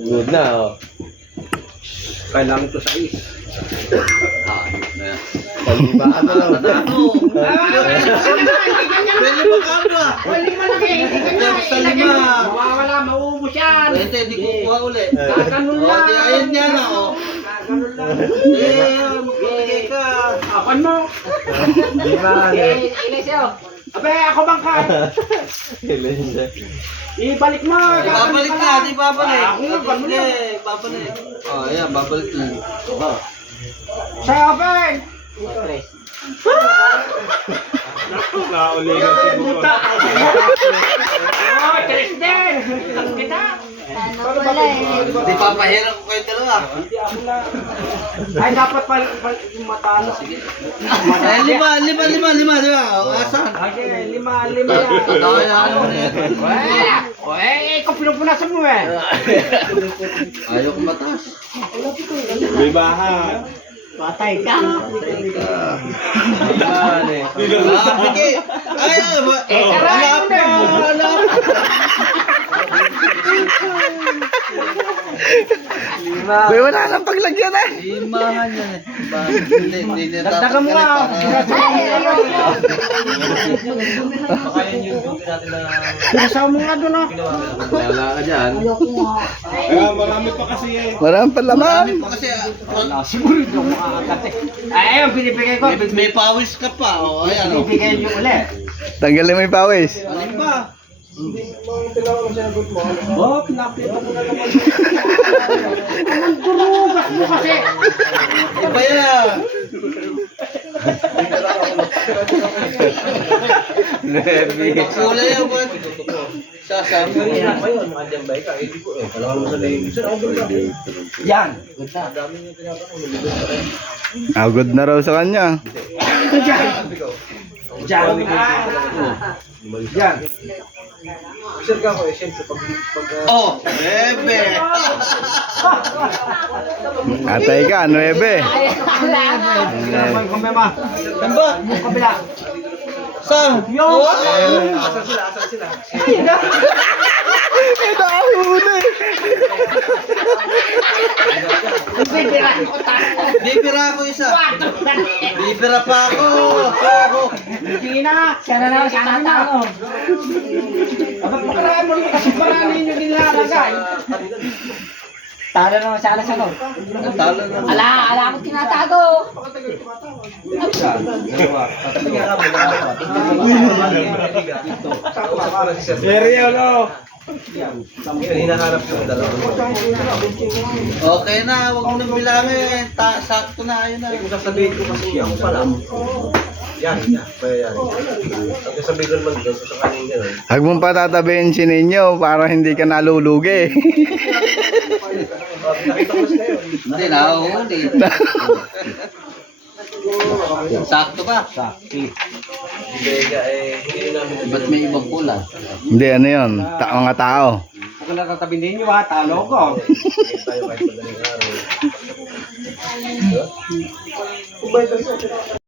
Good na, oh. Kailangan ko sa is. Palibaan na lang. Pwede ba kabla? Hindi mo lagi. Sa lima. Mawawala, mauubos yan. Pwede, di kukuha ulit. Kaganun O, lang. di ayun niya na, o. Kaganun lang. Magbibigay ka. Apan mo. Lima, Ilis yun. Abe, ako bang ka? Ilan Ibalik mo. Babalik na, di babalik. Ako nga, ganun Hindi, lang. babalik. O, ayan, babalik na. Sa'yo, abe. Nauligan si Buko. Oh, Tristan. Ang kita. Ano pala eh. Di papahirap ko kayo dalawa. Ay, dapat yung matalo. Eh, lima, di ba? O, asan? Okay, lima yan. Totoo yan. Ikaw pinupunasan mo eh. Ayaw ko matas. May bahan. Patay ka. Liman eh. Sige. Ay, karayan mo na. Alap. Lima. Uy, wala nang paglagyan eh. Limahan yan eh. Hindi Dagdagan mo nga. Baka yun yung duty natin na Pinasaw mo nga doon ah. wala ka dyan. Marami pa kasi eh. Marami pa laman. Marami pa kasi. Siguro hindi ako makakagat eh. Ay, ayun, binibigay ko. May pawis ka pa. O, ayan o. Binibigay niyo ulit. Tanggalin mo yung pawis. Alin ba? Oh, pinapita mo na naman. Anong durugas mo kasi? Iba yan. Nervy. Kulay yan ba? Sasama. Yan. Agod na raw sa kanya. Diyan. Diyan. Diyan. Oh, bebe. Atay ka, 9. Kailangan ko mema. Ano ba? Yung kabila. Saan? Yo! Asan sila? Ito ang huli. Bibira ko tayo. Bibira ako isa. Bibira pa ako. Hindi na. Siya na naman sa tao. Abang pakaraan mo kasi paranin yung nilalagay. Talo naman sana sa loob. Talo na. Ala ako tinatago. Seryo, no? Okay na, wag mo nang bilangin. Sakto na, ayun na. Sasabihin ko kasi ako pala. Yan. Ang sasabihin ko naman dito sa kanina gano'n. Huwag mong patatabihin si Ninyo para hindi ka nalulugi. Nakita ko sila yun. Hindi, nakahuli. Sakto ba? Bega hindi namin Ba't may ibang pula? Hindi, ano yun? Mga tao. Kung natatabihin niyo ha, talo ko. tayo kahit madaling araw.